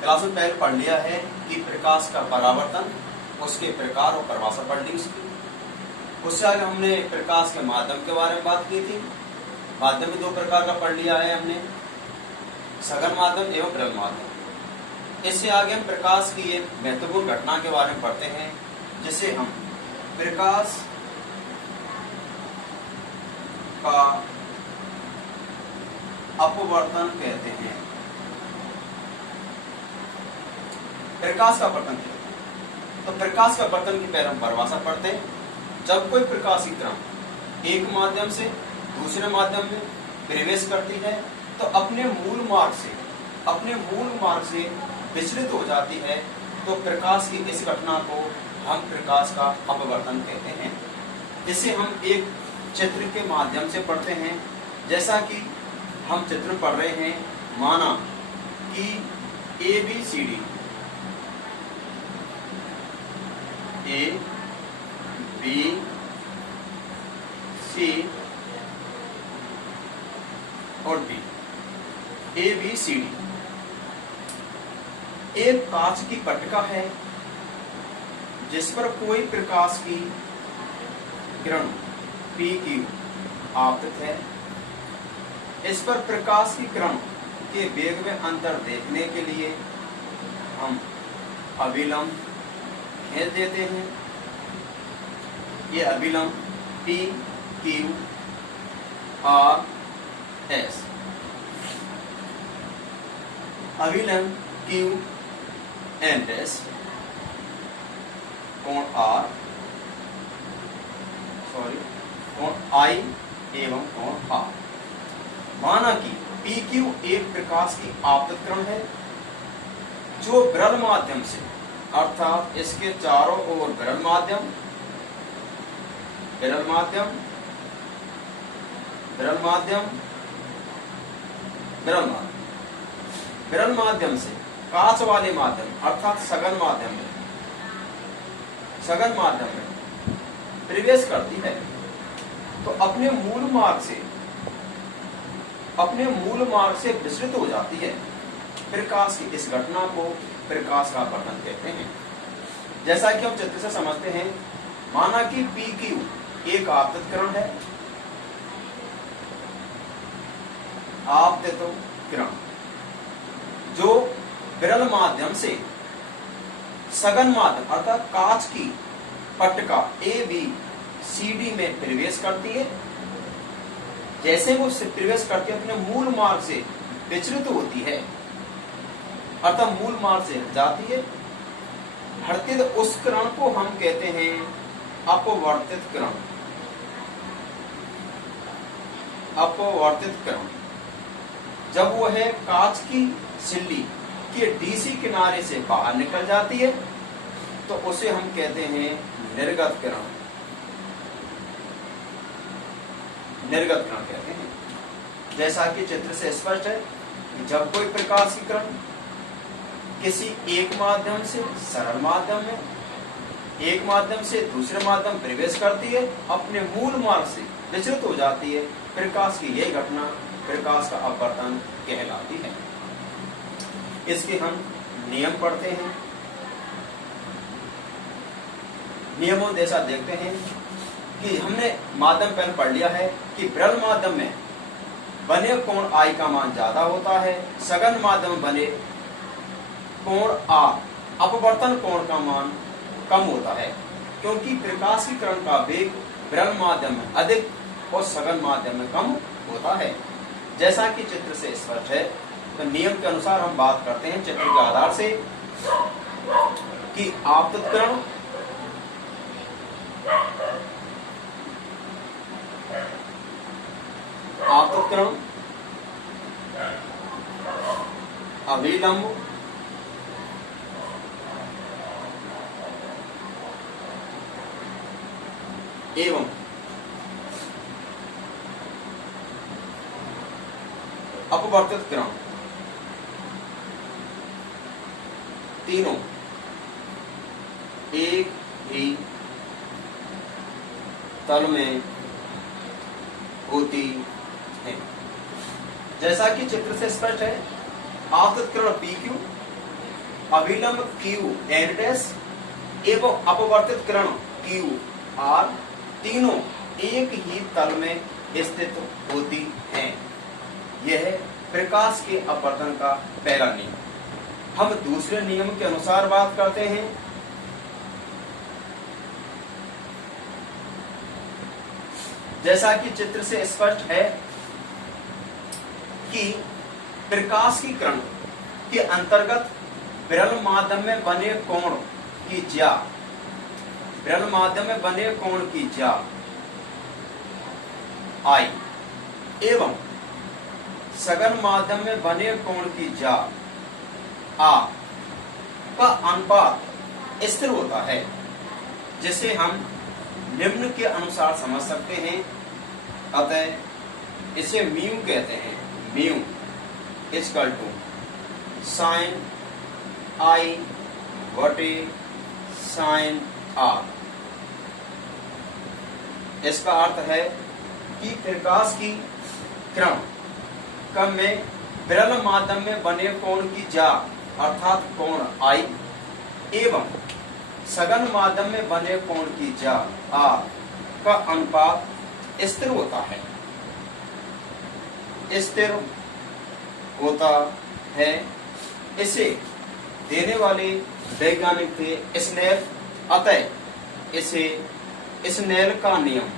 Class में पहले पढ़ लिया है कि प्रकाश का परावर्तन, उसके प्रकार और परिभाषा पढ़ ली उसकी। उससे आगे हमने प्रकाश के माध्यम के बारे में बात की थी। माध्यम भी दो प्रकार का पढ़ लिया है हमने, सघन माध्यम एवं विरल माध्यम। इससे आगे हम प्रकाश की एक महत्वपूर्ण घटना के बारे में पढ़ते हैं, जिसे हम प्रकाश का अपवर्तन कहते हैं। प्रकाश का अपवर्तन कहते हैं। तो प्रकाश का अपवर्तन की पहले हम परिभाषा पढ़ते हैं। जब कोई प्रकाशीय किरण एक माध्यम से दूसरे माध्यम में प्रवेश करती है तो अपने मूल मार्ग से विचलित हो जाती है, तो प्रकाश की इस घटना को हम प्रकाश का अपवर्तन कहते हैं। इसे हम एक चित्र के माध्यम से पढ़ते हैं। जैसा कि हम चित्र पढ़ रहे हैं, माना कि ABCD, A B C और D, ABCD एक कांच की पट्टिका है जिस पर कोई प्रकाश की किरण PQ आपतित है। इस पर प्रकाश की किरण के वेग में अंतर देखने के लिए हम अभिलंब खींच देते हैं। ये अभिलंब PQRS, अभिलंब QNS, कोण I एवं कोण R। माना कि PQ एक प्रकाश की आपतित किरण है जो विरल माध्यम से, अर्थात इसके चारों ओर विरल माध्यम से कांच वाले माध्यम अर्थात सघन माध्यम में प्रवेश करती है, तो अपने मूल मार्ग से विचलित हो जाती है। प्रकाश की इस घटना को प्रकाश का अपवर्तन कहते हैं। जैसा कि हम चित्र से समझते हैं, माना कि PQ एक आपतित किरण है, आपतित किरण जो विरल माध्यम से सघन माध्यम अर्थात कांच की पट्टिका ABCD में प्रवेश करती है। जैसे वो प्रवेश करती है, अपने मूल मार्ग से विचलित होती है, अर्थात मूल मार्ग से हट जाती है। हटती तो उस किरण को हम कहते हैं अपवर्तित किरण। जब वो है कांच की सिल्ली के DC किनारे से बाहर निकल जाती है तो उसे हम कहते हैं निर्गत किरण कहते हैं। जैसा कि चित्र से स्पष्ट है कि जब कोई प्रकाश की किरण किसी एक माध्यम से सरल माध्यम में, एक माध्यम से दूसरे माध्यम प्रवेश करती है, अपने मूल मार्ग से विचलित हो जाती है, प्रकाश की यही घटना प्रकाश का अपवर्तन कहलाती है। इसके हम नियम पढ़ते हैं। नियमों जैसा देखते हैं कि हमने माध्यम पहले पढ़ लिया है कि विरल माध्यम में बने कोण I का मान ज्यादा होता है, सघन माध्यम में बने कोण R अपवर्तन कोण का मान कम होता है, क्योंकि प्रकाश की किरण का वेग विरल माध्यम में अधिक और सघन माध्यम में कम होता है। जैसा कि चित्र से स्पष्ट है, तो नियम के अनुसार हम बात करते हैं चित्र के आधार से कि आपतित किरण अभिलंब एवं अपवर्तित किरण तीनों एक ही तल में होती है। जैसा कि चित्र से स्पष्ट है, आपतित किरण PQ अभिलंब क्यू एन डैश एवं अपवर्तित किरण क्यू आर तीनों एक ही तल में स्थित होती हैं। यह प्रकाश के अपवर्तन का पहला नियम। हम दूसरे नियम के अनुसार बात करते हैं। जैसा कि चित्र से स्पष्ट है कि प्रकाश की किरण के अंतर्गत विरल माध्यम में बने कोण की ज्या, विरल माध्यम में बने कोण की ज्या आई एवं सघन माध्यम में बने कोण की ज्या आ का अनुपात स्थिर होता है, जिसे हम निम्न के अनुसार समझ सकते हैं। अतः इसे म्यू कहते हैं। म्यू इक्वल टू साइन आई बटे साइन आर। इसका अर्थ है कि प्रकाश की किरण कम में विरल माध्यम में बने कोण की ज्या अर्थात कोण आई एवं सघन माध्यम में बने कोण की ज्या आर का अनुपात स्थिर होता है। स्थिर होता है इसे देने वाले वैज्ञानिक थे स्नेल। अतः इसे स्नेल का नियम,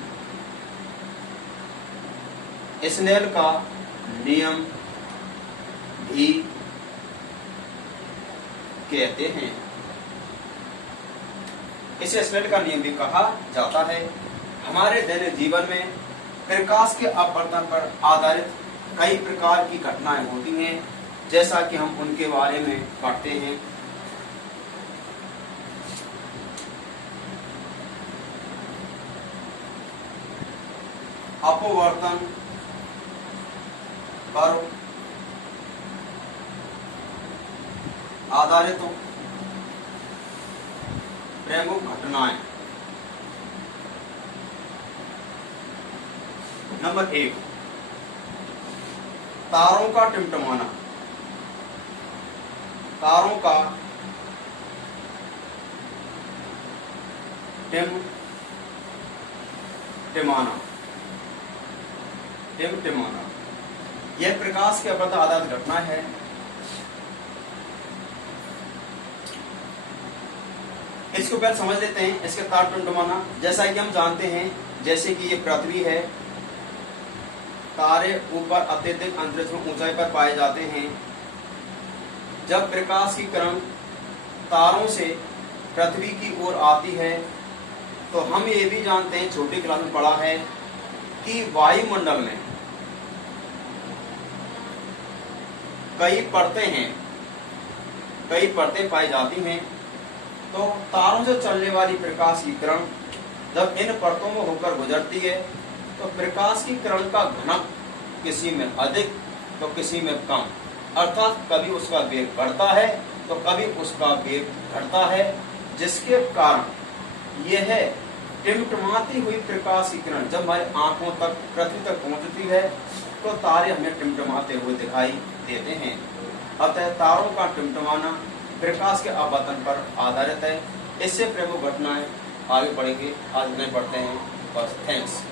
स्नेल का नियम भी कहते हैं। इसे स्नेल का नियम भी कहा जाता है। हमारे दैनिक जीवन में प्रकाश के अपवर्तन पर आधारित कई प्रकार की घटनाएं होती हैं, जैसा कि हम उनके बारे में पढ़ते हैं। अपवर्तन पर आधारित प्रमुख घटनाएं। नंबर 1, तारों का टिमटिमाना। तारों का टिमटिमाना यह प्रकाश के अपवर्तन आधारित घटना है। इसको पहले समझ लेते हैं। इसके तार टिमटिमाना, जैसा कि हम जानते हैं, जैसे कि ये पृथ्वी है, तारे ऊपर अत्यधिक अंतरिक्ष में ऊंचाई पर पाए जाते हैं। जब प्रकाश की किरण तारों से पृथ्वी की ओर आती है तो हम ये भी जानते हैं, छोटी क्लास में पढ़ा है, कि वायुमंडल में कई परतें पाई जाती हैं। तो तारों से चलने वाली प्रकाश की किरण जब इन परतों में होकर गुजरती है तो प्रकाश की किरण का घनत्व किसी में अधिक तो किसी में कम, अर्थात कभी उसका वेग बढ़ता है तो कभी उसका वेग घटता है, जिसके कारण यह टिमटिमाती हुई प्रकाश की किरण जब हमारी आंखों तक, पृथ्वी तक पहुंचती है तो तारे हमें टिमटिमाते हुए दिखाई देते हैं। अतः तारों का टिमटिमाना प्रकाश के अपवर्तन पर आधारित है। इससे प्रमुख घटनाएं आगे बढ़ेंगे। आज नहीं पढ़ते हैं। बस थैंक्स।